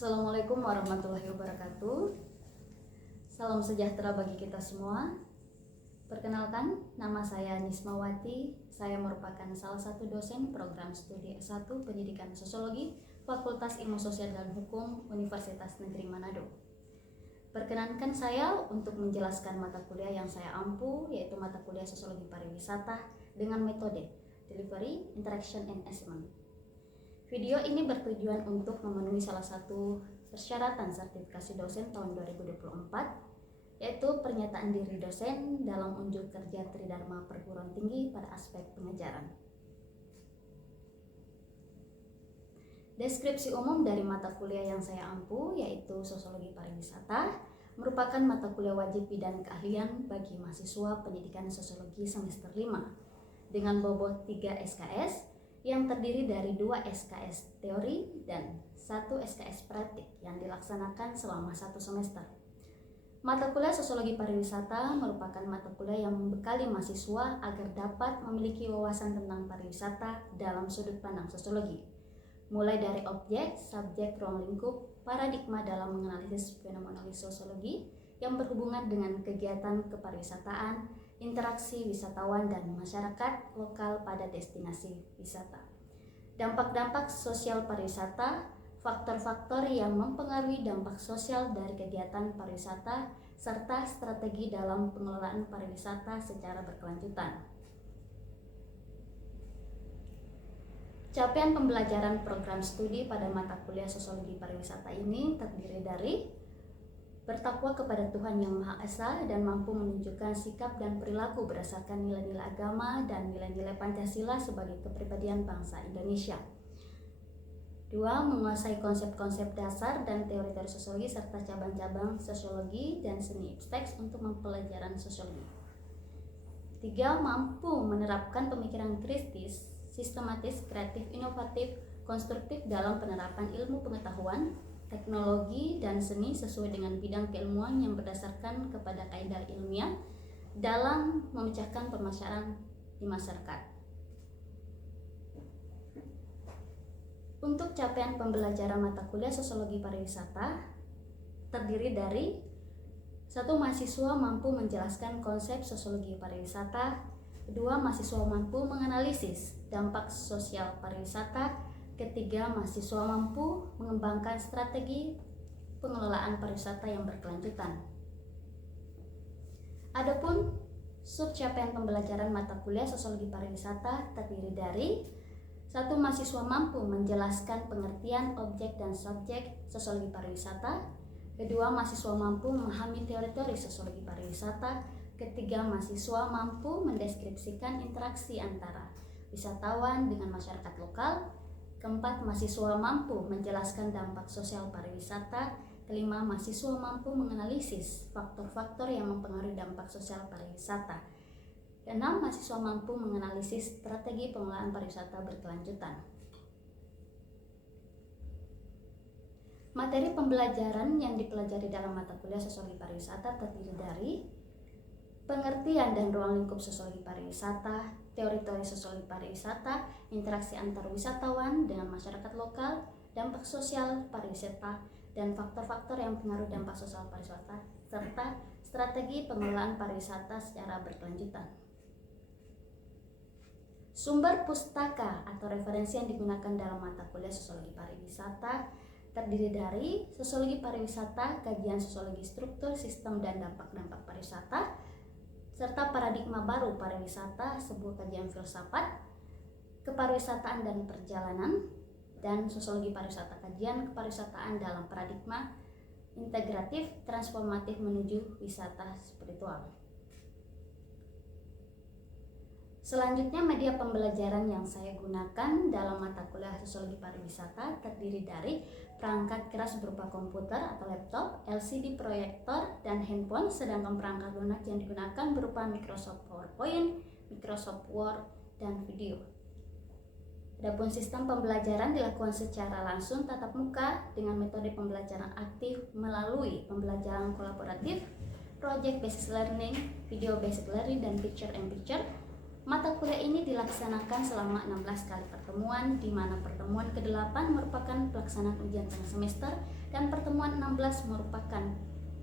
Assalamualaikum warahmatullahi wabarakatuh. Salam sejahtera bagi kita semua. Perkenalkan, nama saya Nismawati. Saya merupakan salah satu dosen program studi S1 Pendidikan Sosiologi Fakultas Ilmu Sosial dan Hukum Universitas Negeri Manado. Perkenankan saya untuk menjelaskan mata kuliah yang saya ampu, yaitu mata kuliah Sosiologi Pariwisata dengan metode Delivery, Interaction, and Assessment. Video ini bertujuan untuk memenuhi salah satu persyaratan sertifikasi dosen tahun 2024, yaitu pernyataan diri dosen dalam unjuk kerja Tridharma Perguruan Tinggi pada aspek pengajaran. Deskripsi umum dari mata kuliah yang saya ampu, yaitu Sosiologi Pariwisata, merupakan mata kuliah wajib bidang keahlian bagi mahasiswa pendidikan sosiologi semester 5 dengan bobot 3 SKS yang terdiri dari 2 SKS teori dan 1 SKS praktik yang dilaksanakan selama 1 semester. Mata kuliah Sosiologi Pariwisata merupakan mata kuliah yang membekali mahasiswa agar dapat memiliki wawasan tentang pariwisata dalam sudut pandang sosiologi, mulai dari objek, subjek, ruang lingkup, paradigma dalam menganalisis fenomenologi sosiologi yang berhubungan dengan kegiatan kepariwisataan, interaksi wisatawan dan masyarakat lokal pada destinasi wisata. Dampak-dampak sosial pariwisata, faktor-faktor yang mempengaruhi dampak sosial dari kegiatan pariwisata, serta strategi dalam pengelolaan pariwisata secara berkelanjutan. Capaian pembelajaran program studi pada mata kuliah Sosiologi Pariwisata ini terdiri dari bertakwa kepada Tuhan Yang Maha Esa dan mampu menunjukkan sikap dan perilaku berdasarkan nilai-nilai agama dan nilai-nilai Pancasila sebagai kepribadian bangsa Indonesia. 2. Menguasai konsep-konsep dasar dan teori-teori sosiologi serta cabang-cabang sosiologi dan seni teks untuk mempelajaran sosiologi. 3. Mampu menerapkan pemikiran kritis, sistematis, kreatif, inovatif, konstruktif dalam penerapan ilmu pengetahuan, teknologi, dan seni sesuai dengan bidang keilmuan yang berdasarkan kepada kaidah ilmiah dalam memecahkan permasalahan di masyarakat. Untuk capaian pembelajaran mata kuliah Sosiologi Pariwisata terdiri dari 1. Mahasiswa mampu menjelaskan konsep sosiologi pariwisata. 2. Mahasiswa mampu menganalisis dampak sosial pariwisata. 3. Mahasiswa mampu mengembangkan strategi pengelolaan pariwisata yang berkelanjutan. Adapun subcapaian pembelajaran mata kuliah Sosiologi Pariwisata terdiri dari 1. Mahasiswa mampu menjelaskan pengertian objek dan subjek sosiologi pariwisata. 2. Mahasiswa mampu memahami teori-teori sosiologi pariwisata. 3. Mahasiswa mampu mendeskripsikan interaksi antara wisatawan dengan masyarakat lokal. 4. Mahasiswa mampu menjelaskan dampak sosial pariwisata. 5. Mahasiswa mampu menganalisis faktor-faktor yang mempengaruhi dampak sosial pariwisata. 6. Mahasiswa mampu menganalisis strategi pengelolaan pariwisata berkelanjutan. Materi pembelajaran yang dipelajari dalam mata kuliah Sosiologi Pariwisata terdiri dari pengertian dan ruang lingkup sosiologi pariwisata, teori-teori sosiologi pariwisata, interaksi antar wisatawan dengan masyarakat lokal, dampak sosial pariwisata, dan faktor-faktor yang mempengaruhi dampak sosial pariwisata, serta strategi pengelolaan pariwisata secara berkelanjutan. Sumber pustaka atau referensi yang digunakan dalam mata kuliah Sosiologi Pariwisata terdiri dari Sosiologi Pariwisata, kajian sosiologi struktur, sistem, dan dampak-dampak pariwisata, serta paradigma baru pariwisata, sebuah kajian filsafat, kepariwisataan dan perjalanan, dan sosiologi pariwisata, kajian kepariwisataan dalam paradigma integratif transformatif menuju wisata spiritual. Selanjutnya, media pembelajaran yang saya gunakan dalam mata kuliah Sosiologi Pariwisata terdiri dari perangkat keras berupa komputer atau laptop, LCD proyektor, dan handphone, sedangkan perangkat lunak yang digunakan berupa Microsoft PowerPoint, Microsoft Word, dan video. Adapun sistem pembelajaran dilakukan secara langsung tatap muka dengan metode pembelajaran aktif melalui pembelajaran kolaboratif, project based learning, video based learning, dan picture in picture. Mata kuliah ini dilaksanakan selama 16 kali pertemuan pertemuan, di mana pertemuan ke-8 merupakan pelaksanaan ujian tengah semester dan pertemuan 16 merupakan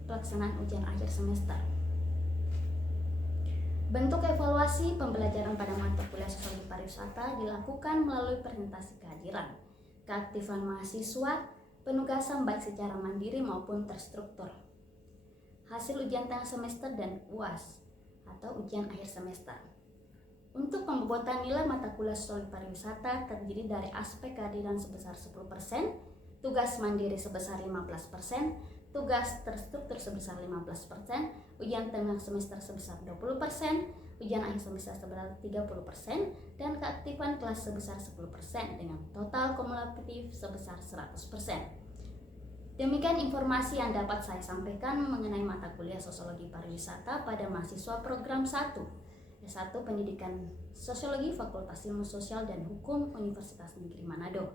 pelaksanaan ujian akhir semester. Bentuk evaluasi pembelajaran pada mata kuliah Sosiologi Pariwisata dilakukan melalui presentasi kehadiran, keaktifan mahasiswa, penugasan baik secara mandiri maupun terstruktur, hasil ujian tengah semester dan UAS atau ujian akhir semester. Untuk pembobotan nilai mata kuliah Sosiologi Pariwisata terdiri dari aspek kehadiran sebesar 10%, tugas mandiri sebesar 15%, tugas terstruktur sebesar 15%, ujian tengah semester sebesar 20%, ujian akhir semester sebesar 30%, dan keaktifan kelas sebesar 10% dengan total kumulatif sebesar 100%. Demikian informasi yang dapat saya sampaikan mengenai mata kuliah Sosiologi Pariwisata pada mahasiswa program 1, S1 Pendidikan Sosiologi Fakultas Ilmu Sosial dan Hukum Universitas Negeri Manado.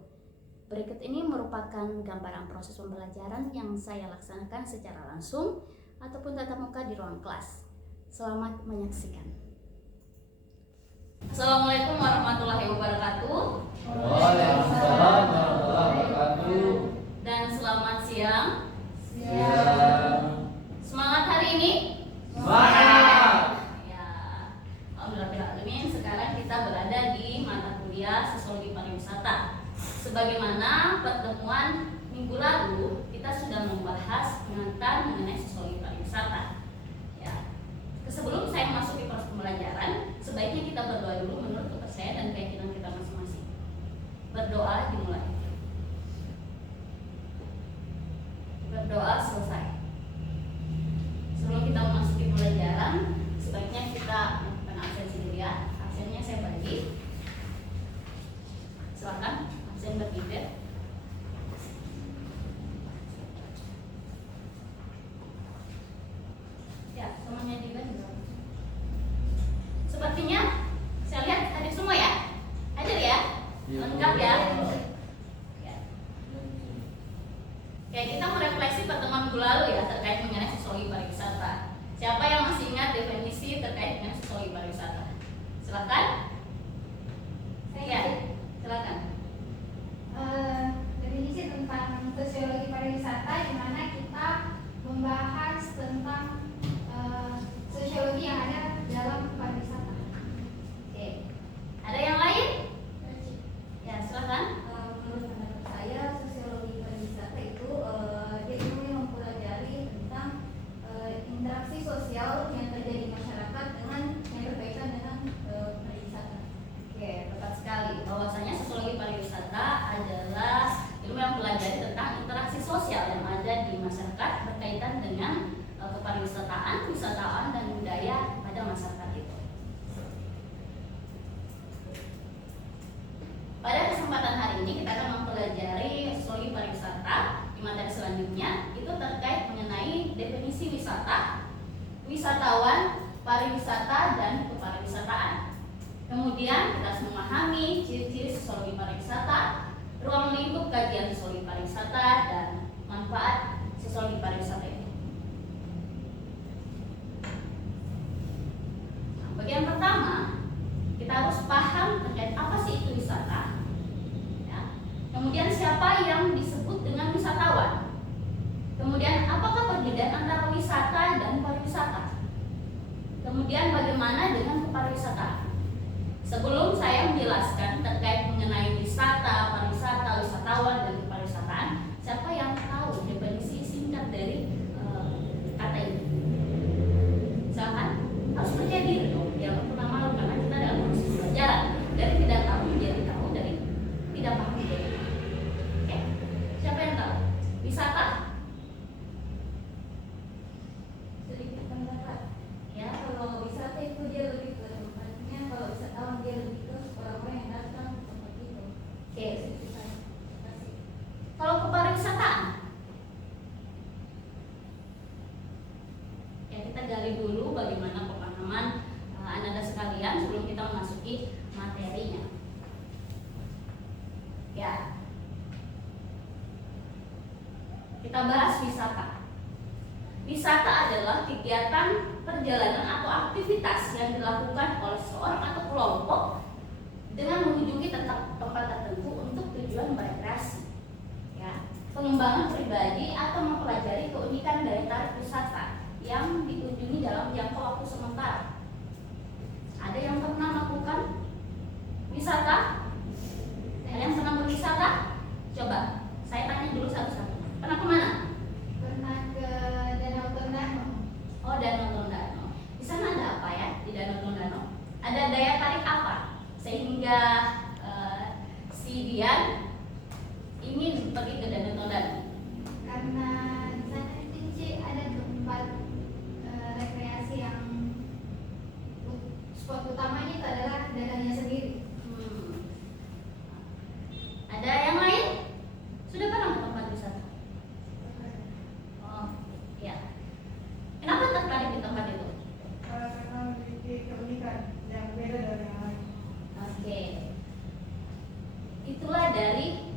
Berikut ini merupakan gambaran proses pembelajaran yang saya laksanakan secara langsung ataupun tatap muka di ruang kelas. Selamat menyaksikan. Assalamualaikum warahmatullahi wabarakatuh. Waalaikumsalam warahmatullahi wabarakatuh. Dan selamat siang. Siang. Semangat hari ini? Semangat. Ya, alhamdulillah. Sekarang kita berada di mata kuliah Sosiologi Pariwisata. Sebagaimana pertemuan minggu lalu kita sudah membahas mengenai Sosiologi Pariwisata. Ya. Sebelum saya masuk di proses pembelajaran, sebaiknya kita berdoa dulu menurut kepercayaan dan keyakinan kita masing-masing. Berdoa dimulai. Berdoa selesai. Sebelum kita memasuki pembelajaran, sebaiknya kita melakukan absensi dulu ya. Absennya saya bagi. Silakan absen berpikir. Ya, semuanya juga. Sepertinya saya lihat hadir semua ya. Hadir ya? Lengkap ya? Ya, kita merefleksi pertemuan minggu lalu ya terkait mengenai Sosiologi Pariwisata. Siapa yang masih ingat definisi terkait dengan Sosiologi Pariwisata? Silakan. Ya, silakan. Definisi tentang Sosiologi Pariwisata di mana kita membahas tentang sosiologi yang ada dalam pariwisata. Oke. Ada yang lain? Ya, silakan. Menurut pendapat saya, sosiologi pariwisata itu dia ilmu yang mempelajari tentang interaksi sosial yang terjadi di masyarakat dengan yang berkaitan dengan pariwisata. Oke, tepat sekali. Bahwasanya Sosiologi Pariwisata adalah ilmu yang mempelajari tentang interaksi sosial yang ada di masyarakat berkaitan dengan kepariwisataan, wisatawan, dan budaya pada masyarakat itu. Pada kesempatan hari ini kita akan mempelajari Sosiologi Pariwisata. Di materi selanjutnya itu terkait mengenai definisi wisata, wisatawan, pariwisata, dan kepariwisataan. Kemudian kita harus memahami ciri-ciri Sosiologi Pariwisata, ruang lingkup kajian Sosiologi Pariwisata, dan manfaat Sosiologi Pariwisata itu. Bagian pertama, kita harus paham terkait apa sih itu wisata. Ya. Kemudian siapa yang disebut dengan wisatawan. Kemudian apakah perbedaan antara wisata dan pariwisata. Kemudian bagaimana dengan kepariwisataan. Sebelum saya menjelaskan terkait mengenai wisata, pariwisata, wisatawan, dan kepariwisataan, siapa yang tahu definisi singkat dari kata ini? Silakan. Harus percaya diri dong. Yang pertama karena kita dalam proses belajar dari tidak tahu menjadi tahu, dari tidak paham menjadi paham. Oke, siapa yang tahu? Wisata? Sedikit pendapat. Ya, Kalau wisata itu dia lebih ke tempatnya, kalau wisatawan dia lebih ke orang-orang yang datang ke tempat itu. oke. Terima kasih. Kalau kepariwisataan, ya kita gali dulu bagaimana pemahaman Anda sekalian sebelum kita memasuki materinya. Ya, kita bahas wisata. Wisata adalah kegiatan perjalanan atau aktivitas yang dilakukan oleh seorang atau kelompok dengan mengunjungi tempat tertentu untuk tujuan berrekreasi. Ya, pengembangan pribadi atau mempelajari keunikan daya tarik wisata yang dikunjungi dalam jangka waktu sementara. Ada yang pernah melakukan wisata? Ada yang pernah berwisata? Coba, saya tanya dulu satu-satu. Pernah kemana? Pernah ke Danau Tondano. Oh, Danau Tondano. Di sana ada apa ya di Danau Tondano? Ada daya tarik apa sehingga si Dian ingin pergi ke Danau Tondano? Karena di sana itu Ci, ada tempat rekreasi yang spot utamanya itu adalah danaunya sendiri. Ada yang lain? Sudah pernah ke tempat wisata? Oh, ya. Kenapa tertarik di tempat itu? Karena memiliki keunikan yang beda dari yang lain. Oke. Itulah dari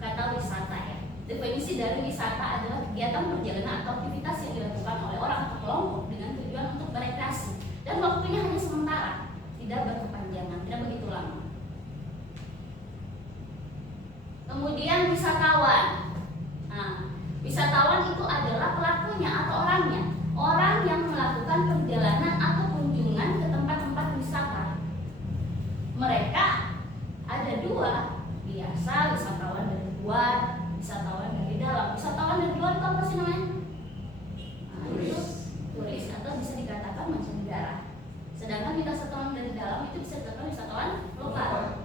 kata wisata ya. Definisi dari wisata adalah kegiatan perjalanan atau aktivitas yang dilakukan oleh orang atau kelompok dengan tujuan untuk berekreasi dan waktunya hanya sementara, tidak berkepanjangan, tidak begitu lama. Kemudian wisatawan. Nah, wisatawan itu adalah pelakunya atau orangnya, orang yang melakukan perjalanan atau kunjungan ke tempat-tempat wisata. Mereka ada dua, biasa wisatawan dari luar, wisatawan dari dalam. Wisatawan dari luar itu apa sih namanya? Nah, itu turis atau bisa dikatakan mancanegara. Sedangkan wisatawan dari dalam itu bisa dikatakan wisatawan lokal.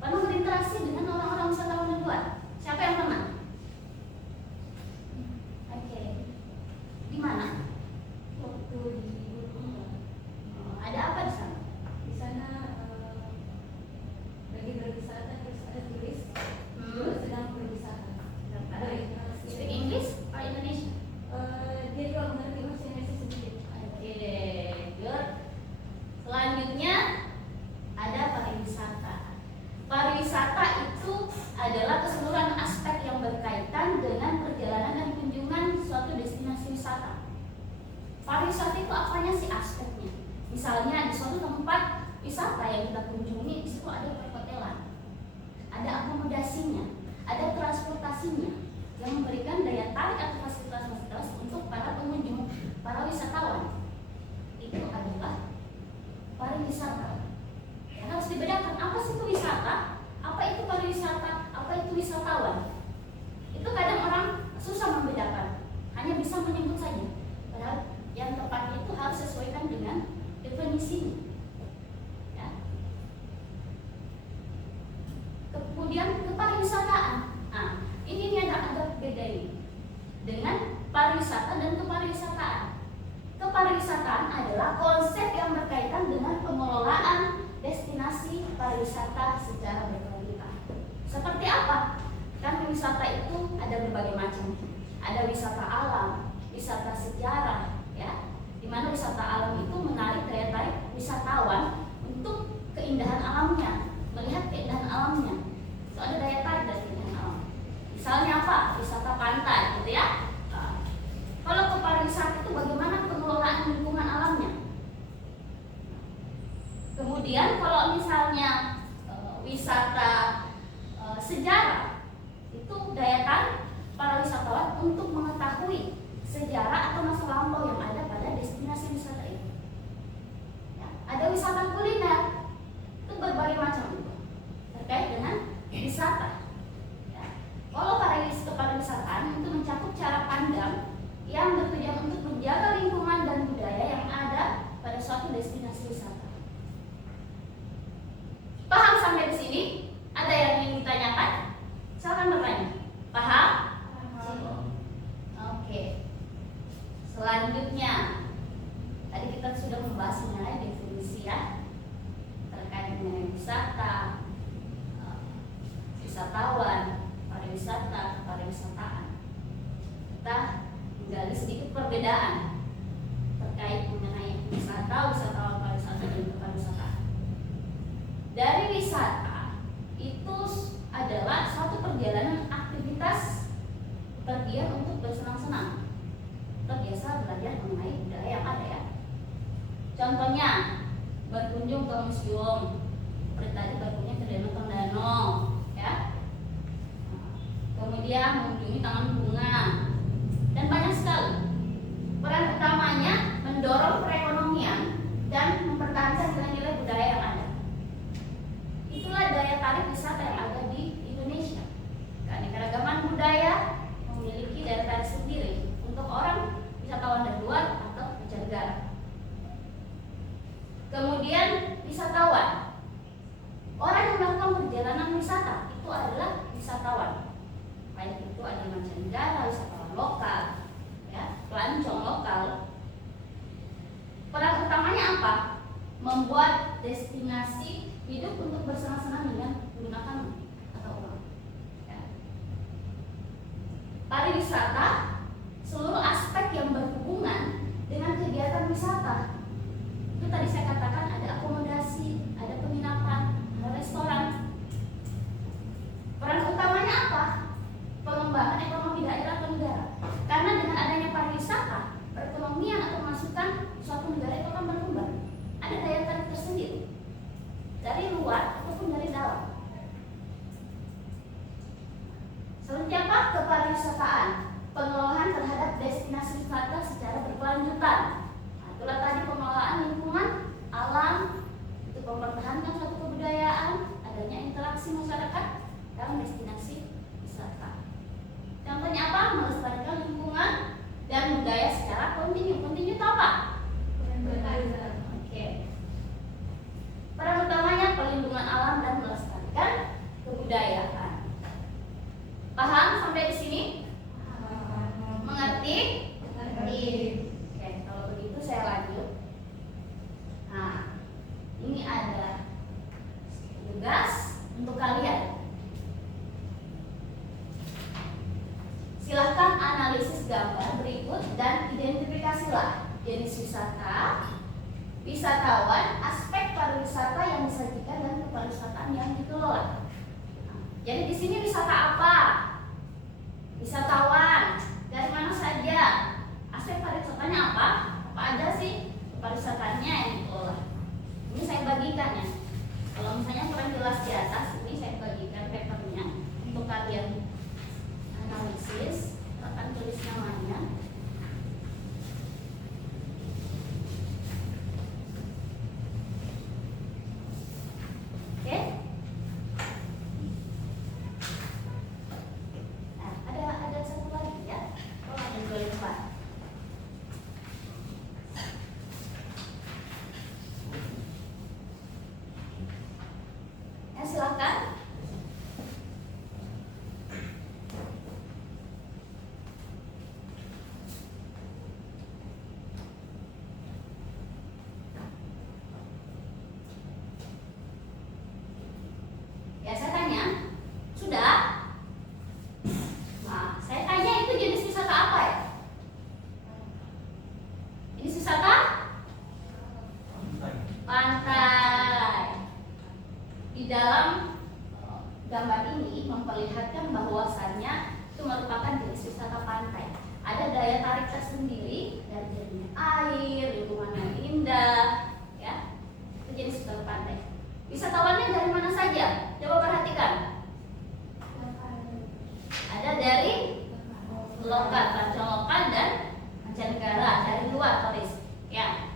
Pernah berinteraksi dengan orang-orang wisatawan dari luar? Siapa yang pernah? Oke. Di mana? Waktu di Ada apa di sana? di sana lagi berwisata terus ada turis sedang berwisata. Ada interaksi. Speak English or Indonesia? Dia juga mengerti bahasa Indonesia sedikit. Oke, good. Selanjutnya ada pariwisata. Pariwisata itu adalah keseluruhan aspek yang berkaitan dengan perjalanan dan kunjungan suatu destinasi wisata. Pariwisata itu apanya sih aspeknya? Misalnya di suatu tempat wisata yang kita kunjungi, di situ ada perhotelan, ada akomodasinya, ada transportasinya yang memberikan daya tarik atau fasilitas-fasilitas untuk para pengunjung, para wisatawan. Itu adalah pariwisata. Harus dibedakan apa sih itu wisata, apa itu pariwisata, apa itu wisatawan. Itu kadang orang susah membedakan, hanya bisa menyebut saja. Padahal yang tepat itu harus sesuaikan dengan definisinya. Ya. Kemudian kepariwisataan. Nah, ini ada beda ini dengan pariwisata dan kepariwisataan. Kepariwisataan adalah konsep yang berkaitan dengan pengelolaan destinasi pariwisata secara berkelanjutan. Seperti apa? Kan wisata itu ada berbagai macam. Ada wisata alam, wisata sejarah, ya. Di mana wisata alam itu menarik daya tarik wisatawan untuk keindahan alamnya, melihat keindahan alamnya. Itu ada daya tarik dari keindahan alam. Misalnya apa? Wisata pantai, gitu ya. Nah, kalau ke pariwisata itu bagaimana pengelolaan lingkungan alamnya? Kemudian kalau misalnya wisata sejarah, itu daya tarik para wisatawan untuk mengetahui sejarah atau masa lampau yang ada pada destinasi wisata itu. Ya, ada wisata kuliner, itu berbagai macam itu terkait dengan wisata. Ya. Kalau pariwisataan itu mencakup cara pandang yang bertujuan untuk menjaga lingkungan dan budaya yang ada pada suatu destinasi wisata. Paham sampai di sini? Ada yang ingin ditanyakan? Silakan bertanya. Paham? Oke. Selanjutnya, tadi kita sudah membahas mengenai definisi ya terkait dengan wisata, wisatawan, pariwisata, pariwisataan. Kita menggali sedikit perbedaan terkait mengenai wisata, wisatawan, pariwisata dan kepariwisataan. Dari wisata itu adalah suatu perjalanan aktivitas pergian untuk bersenang-senang. Kita biasa belajar mengenai budaya yang ada ya. Contohnya berkunjung ke museum, tadi berkunjung ke Danau Tondano, ya. Kemudian mengunjungi taman bunga dan banyak sekali. Peran utamanya mendorong perekonomian dan mempertahankan nilai-nilai budaya yang ada. Itulah daya tarik wisata yang ada di Indonesia. Keanekaragaman budaya memiliki daya tarik sendiri untuk orang wisatawan dari luar atau mancanegara. Kemudian wisatawan, orang yang melakukan perjalanan wisata itu adalah wisatawan, baik itu ada mancanegara, wisatawan lokal, ya, pelancong lokal. Peran utamanya apa? Membuat destinasi hidup untuk bersenang-senang dengan menggunakan atau uang. Ya. Pariwisata, seluruh aspek yang berhubungan dengan kegiatan wisata. Itu tadi saya katakan ada akomodasi, ada penginapan, ada restoran. Peran utamanya apa? Pengembangan ekonomi daerah atau negara. Karena dengan adanya pariwisata, perekonomian atau masukan suatu negara itu akan berkembang. Ada daya tarik tersendiri dari luar ataupun dari dalam. Selanjutnya apa? Kepariwisataan, pengelolaan terhadap destinasi wisata secara berkelanjutan. Nah, itulah tadi pengelolaan lingkungan alam, itu mempertahankan suatu kebudayaan, adanya interaksi masyarakat dalam destinasi wisata. Contohnya apa? Melestarikan lingkungan dan budaya secara kontinu. Kontinu itu apa? Oke. Peran utamanya pelindungan alam dan melestarikan kebudayaan. Paham sampai di sini? Mengerti? Mengerti. Oke, kalau begitu saya lanjut. Nah, ini ada tugas untuk kalian. Silahkan analisis gambar berikut dan identifikasilah jenis wisata, wisatawan, aspek pariwisata yang disajikan dan kepariwisataan yang dikelola. Jadi di sini wisata apa? Wisatawan dari mana saja? Aspek pariwisatanya apa? Apa aja sih pariwisatanya yang dikelola? Ini saya bagikan ya. Kalau misalnya kurang jelas di atas, ini saya bagikan papernya untuk kalian analisis. Akan tulis namanya. Oke. Nah, ada satu lagi ya. Oh, ada dua lupa. Ya, silakan. Ya, saya tanya, sudah? Nah, saya tanya itu jenis wisata apa ya? Jenis wisata? Pantai. Di dalam gambar ini memperlihatkan bahwasannya itu merupakan jenis wisata pantai. Ada daya tarik tersendiri dari jernihnya air, lingkungan yang indah, ya. Itu jenis wisata pantai. Wisatawannya dari mana saja? Coba perhatikan. Ada dari lokal, pelancong lokal dan mancanegara, dari luar turis. Ya.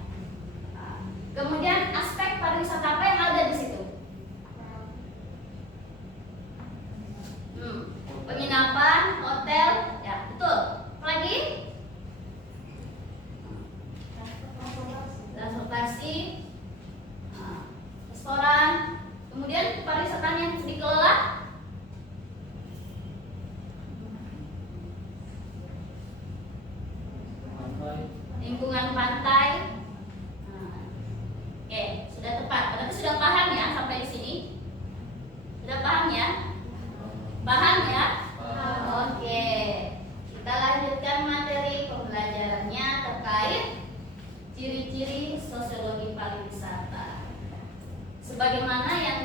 Nah, kemudian aspek pariwisata apa yang ada di situ? Penginapan, hotel, ya betul. Apa lagi? Transportasi, restoran. Kemudian pariwisata yang dikelola lingkungan pantai. Oke, sudah tepat. Berarti sudah paham ya sampai di sini? Sudah paham ya? Paham ya? Oke. Kita lanjutkan materi pembelajarannya terkait ciri-ciri sosiologi pariwisata. Sebagaimana yang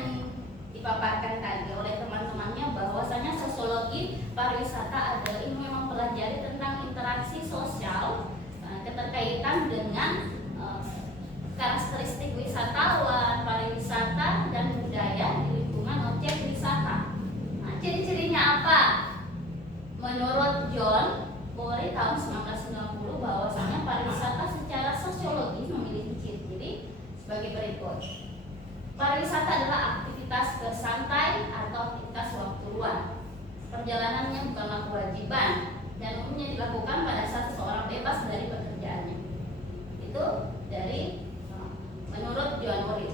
dipaparkan tadi oleh teman-temannya, bahwasanya sosiologi pariwisata adalah ilmu yang mempelajari tentang interaksi sosial, keterkaitan dengan karakteristik wisatawan, pariwisata dan budaya John Bory tahun 1990 bahwasanya pariwisata secara sosiologis memiliki ciri-ciri sebagai berikut. Pariwisata adalah aktivitas bersantai atau aktivitas waktu luang. Perjalanannya bukanlah kewajiban dan umumnya dilakukan pada saat seseorang bebas dari pekerjaannya. Itu dari menurut John Bory.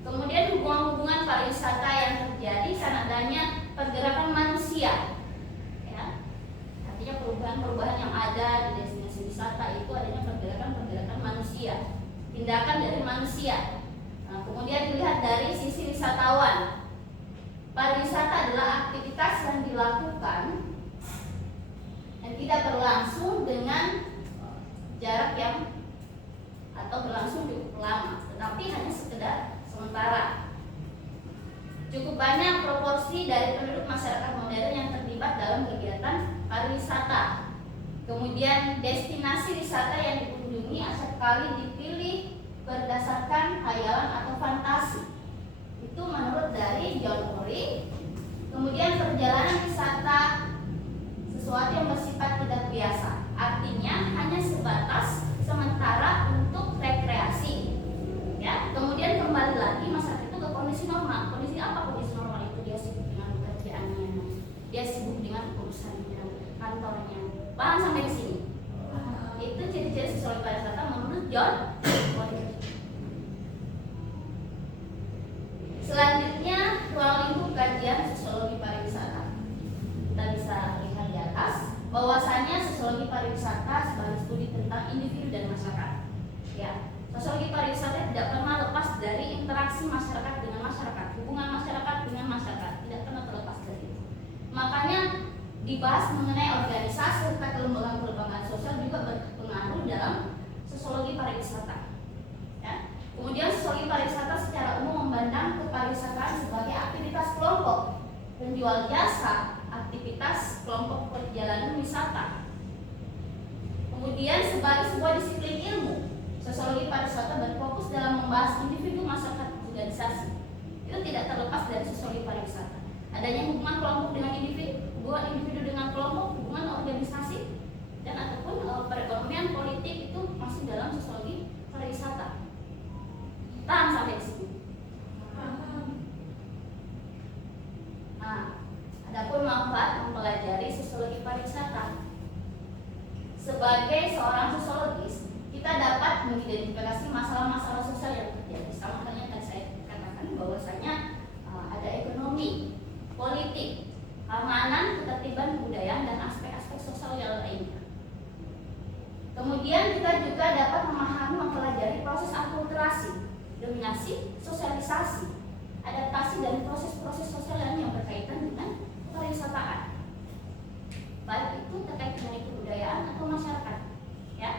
Kemudian hubungan pariwisata yang terjadi karena adanya pergerakan manusia. Artinya perubahan-perubahan yang ada di destinasi wisata itu adanya pergerakan-pergerakan manusia, tindakan dari manusia. Nah, kemudian dilihat dari sisi wisatawan. Pariwisata adalah aktivitas yang dilakukan dan tidak berlangsung dengan jarak yang atau berlangsung cukup lama, tetapi hanya sekedar sementara. Cukup banyak proporsi dari penduduk masyarakat modern yang terlibat dalam kegiatan pariwisata. Kemudian destinasi wisata yang dikunjungi acap kali dipilih berdasarkan khayalan atau fantasi. Itu menurut dari John Bory. Kemudian perjalanan wisata sesuatu yang bersifat tidak biasa, artinya hanya sebatas sementara untuk rekreasi. Ya, kemudian kembali lagi masyarakat itu ke kondisi normal. Kondisi apa kondisi normal itu? Dia sibuk dengan pekerjaannya, dia sibuk dengan urusannya, kantornya. Paham sampai di sini? Itu ciri-ciri sosiologi pariwisata menurut John Bory. Selanjutnya, ruang lingkup kajian sosiologi pariwisata. Kita bisa lihat di atas bahwasanya sosiologi pariwisata sebagai studi tentang individu dan masyarakat. Ya, sosiologi pariwisata tidak pernah lepas dari interaksi masyarakat dengan masyarakat, hubungan masyarakat dengan masyarakat, tidak pernah terlepas dari itu. Makanya dibahas mengenai organisasi serta kelembagaan sosial juga berpengaruh dalam sosiologi pariwisata. Ya. Kemudian sosiologi pariwisata secara umum memandang kepariwisataan sebagai aktivitas kelompok, penjual jasa, aktivitas kelompok perjalanan wisata. Kemudian sebagai sebuah disiplin ilmu, sosiologi pariwisata berfokus dalam membahas individu, masyarakat, organisasi. Itu tidak terlepas dari sosiologi pariwisata. Adanya hubungan kelompok dengan individu, hubungan individu dengan kelompok, hubungan organisasi, dan ataupun perekonomian politik itu masih dalam sosiologi pariwisata. Paham sampai di sini? Nah, adapun manfaat mempelajari sosiologi pariwisata. Sebagai seorang sosiologis, kita dapat mengidentifikasi masalah-masalah sosial yang terjadi. Sama halnya tadi saya katakan bahwasanya ada ekonomi, politik, keamanan, ketertiban, kebudayaan, dan aspek-aspek sosial yang lainnya. Kemudian kita juga dapat memahami, mempelajari proses akulturasi, dominasi, sosialisasi, adaptasi, dan proses-proses sosial lain yang berkaitan dengan pariwisataan, baik itu terkait dengan kebudayaan atau masyarakat. Ya.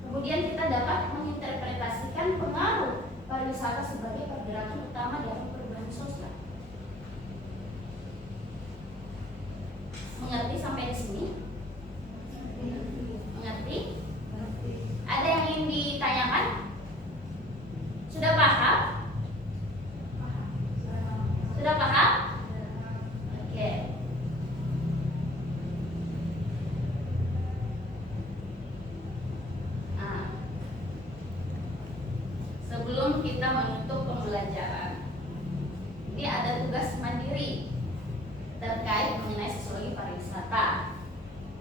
Kemudian kita dapat menginterpretasikan pengaruh pariwisata sebagai pergerakan utama dalam perubahan sosial. Mengerti sampai di sini? Mengerti? Ada yang ingin ditanyakan? Sudah paham? Sudah paham? Oke. Nah, sebelum kita menutup pembelajaran, ini ada tugas mandiri terkait mengenai sosiologi pariwisata.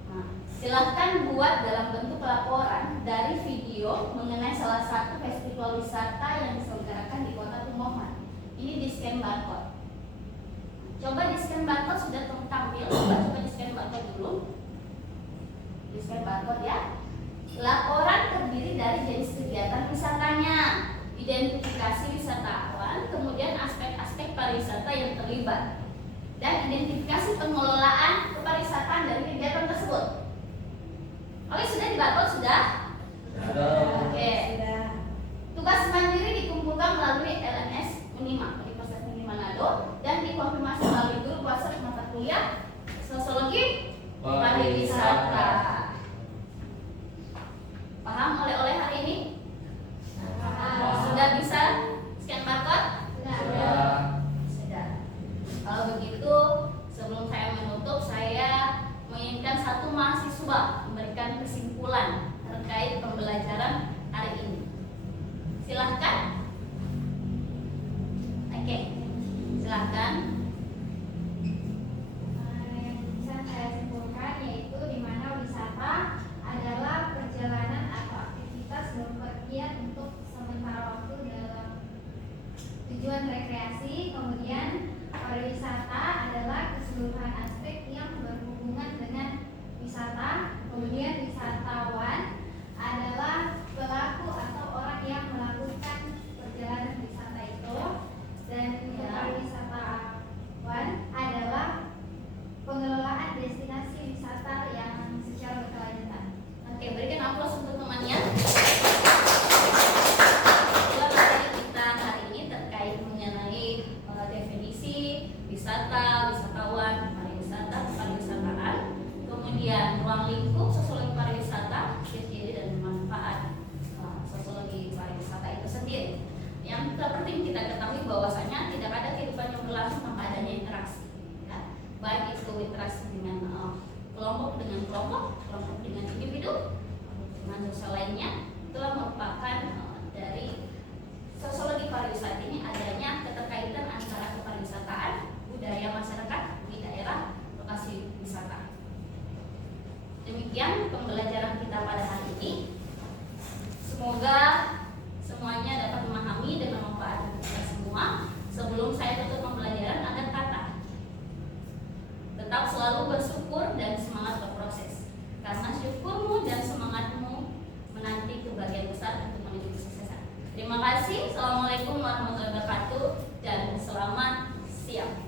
Nah, silahkan buat dalam bentuk laporan dari video mengenai salah satu festival wisata yang diselenggarakan di Kota Tumongan. Ini di scan barcode. Coba di scan barcode sudah tampil. Coba di scan barcode dulu. Di scan barcode ya. Laporan terdiri dari jenis kegiatan wisatanya, identifikasi wisatawan, kemudian aspek-aspek pariwisata yang terlibat, dan identifikasi pengelolaan kepariwisataan dari kegiatan tersebut. Oke, sudah di barcode sudah? Oke. Tugas mandiri dikumpulkan melalui LMS Unima, Universitas Negeri Manado, dan dikonfirmasi melalui grup WhatsApp mata kuliah Sosiologi Pariwisata. Paham oleh-oleh hari ini? Sudah bisa scan barcode? Sudah. Kalau begitu, sebelum saya menutup, saya menginginkan satu ruang lingkup sosiologi pariwisata, ciri-ciri dan manfaat sosiologi pariwisata itu sendiri. Yang terpenting kita ketahui bahwasanya tidak ada kehidupan yang berlangsung tanpa adanya interaksi, ya. Baik itu interaksi dengan kelompok dengan kelompok, kelompok dengan individu, dengan sosial lainnya. Itulah merupakan dari sosiologi pariwisata ini adanya keterkaitan antara kepariwisataan, budaya masyarakat di daerah lokasi wisata. Demikian pembelajaran kita pada hari ini. Semoga semuanya dapat memahami dan memanfaatkan kita semua. Sebelum saya tutup pembelajaran, ada kata: tetap selalu bersyukur dan semangat berproses, karena syukurmu dan semangatmu menanti kebahagiaan besar untuk menuju kesuksesan. Terima kasih. Assalamualaikum warahmatullahi wabarakatuh dan selamat siang.